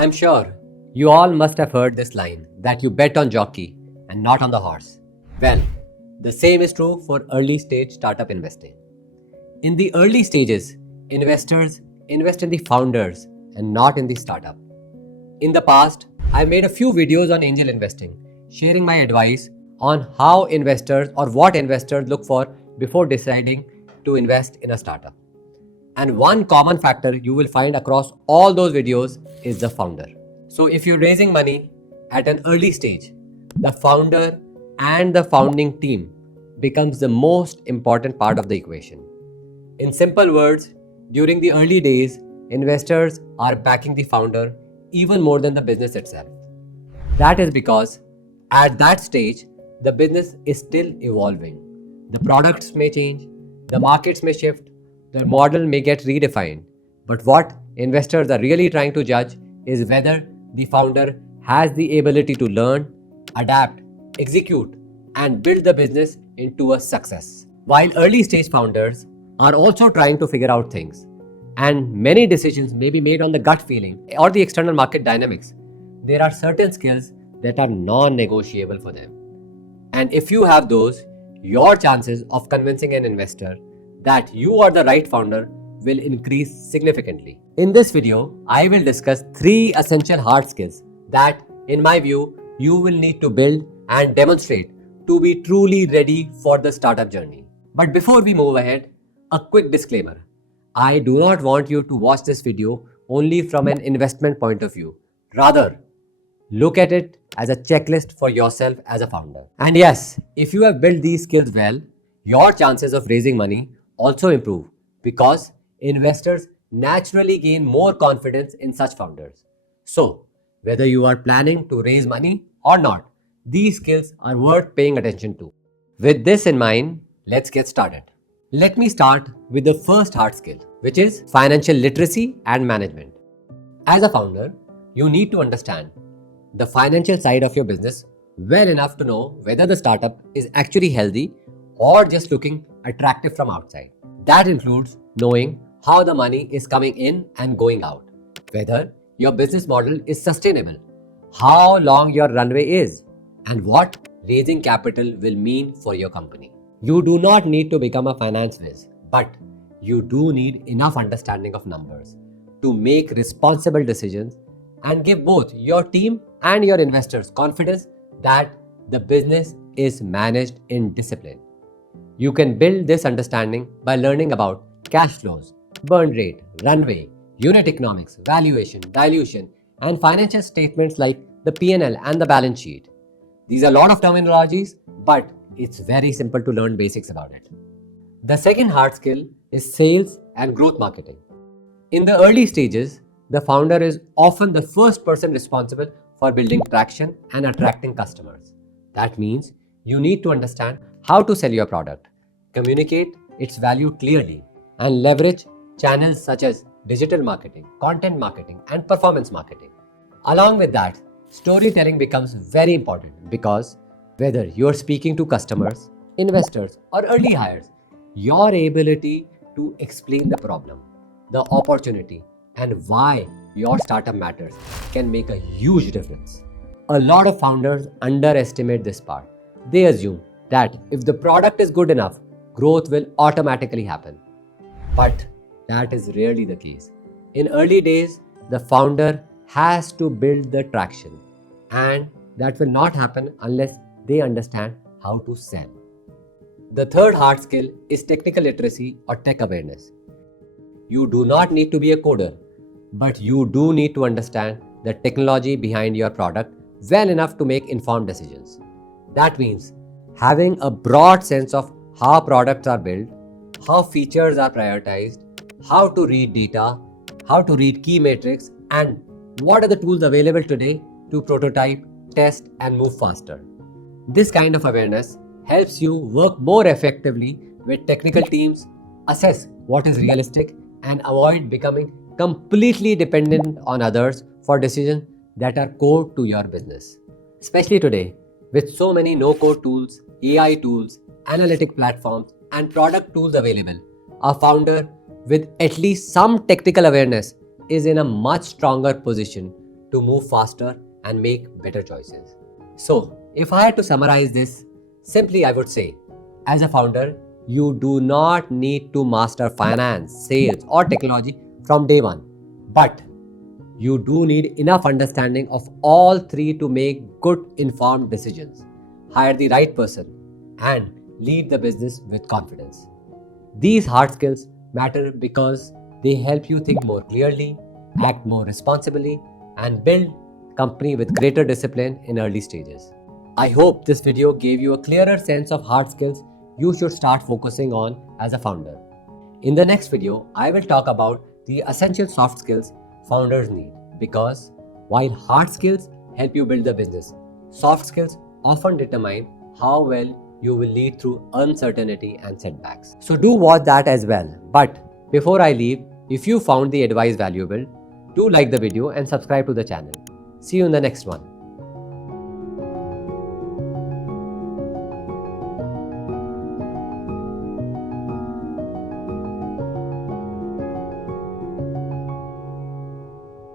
I'm sure you all must have heard this line that you bet on jockey and not on the horse. Well, the same is true for early stage startup investing. In the early stages, investors invest in the founders and not in the startup. In the past, I made a few videos on angel investing, sharing my advice on how investors or what investors look for before deciding to invest in a startup. And one common factor you will find across all those videos is the founder. So if you're raising money at an early stage, the founder and the founding team becomes the most important part of the equation. In simple words, during the early days, investors are backing the founder even more than the business itself. That is because at that stage, the business is still evolving. The products may change, the markets may shift, the model may get redefined. But what investors are really trying to judge is whether the founder has the ability to learn, adapt, execute, and build the business into a success. While early stage founders are also trying to figure out things, and many decisions may be made on the gut feeling or the external market dynamics, there are certain skills that are non negotiable for them. And if you have those, your chances of convincing an investor that you are the right founder will increase significantly. In this video, I will discuss 3 essential hard skills that, in my view, you will need to build and demonstrate to be truly ready for the startup journey. But before we move ahead, a quick disclaimer. I do not want you to watch this video only from an investment point of view. Rather, look at it as a checklist for yourself as a founder. And yes, if you have built these skills well, your chances of raising money also improve because investors naturally gain more confidence in such founders. So, whether you are planning to raise money or not, these skills are worth paying attention to. With this in mind, let's get started. Let me start with the first hard skill, which is financial literacy and management. As a founder, you need to understand the financial side of your business well enough to know whether the startup is actually healthy or just looking attractive from outside. That includes knowing how the money is coming in and going out, whether your business model is sustainable, how long your runway is, and what raising capital will mean for your company. You do not need to become a finance whiz, but you do need enough understanding of numbers to make responsible decisions and give both your team and your investors confidence that the business is managed in discipline. You can build this understanding by learning about cash flows, burn rate, runway, unit economics, valuation, dilution, and financial statements like the P&L and the balance sheet. These are a lot of terminologies, but it's very simple to learn basics about it. The second hard skill is sales and growth marketing. In the early stages, the founder is often the first person responsible for building traction and attracting customers. That means you need to understand how to sell your product, communicate its value clearly, and leverage channels such as digital marketing, content marketing, and performance marketing. Along with that, storytelling becomes very important because whether you're speaking to customers, investors, or early hires, your ability to explain the problem, the opportunity, and why your startup matters can make a huge difference. A lot of founders underestimate this part. They assume that if the product is good enough, growth will automatically happen. But that is rarely the case. In early days, the founder has to build the traction, and that will not happen unless they understand how to sell. The third hard skill is technical literacy or tech awareness. You do not need to be a coder, but you do need to understand the technology behind your product well enough to make informed decisions. That means having a broad sense of how products are built, how features are prioritized, how to read data, how to read key metrics, and what are the tools available today to prototype, test, and move faster. This kind of awareness helps you work more effectively with technical teams, assess what is realistic, and avoid becoming completely dependent on others for decisions that are core to your business. Especially today, with so many no-code tools, AI tools, analytic platforms, and product tools available, a founder with at least some technical awareness is in a much stronger position to move faster and make better choices. So, if I had to summarize this, simply I would say, as a founder, you do not need to master finance, sales, or technology from day one. But you do need enough understanding of all three to make good informed decisions, hire the right person, and lead the business with confidence. These hard skills matter because they help you think more clearly, act more responsibly, and build company with greater discipline in early stages. I hope this video gave you a clearer sense of hard skills you should start focusing on as a founder. In the next video, I will talk about the essential soft skills founders need because while hard skills help you build the business, soft skills often determine how well you will lead through uncertainty and setbacks. So do watch that as well. But before I leave, if you found the advice valuable, do like the video and subscribe to the channel. See you in the next one.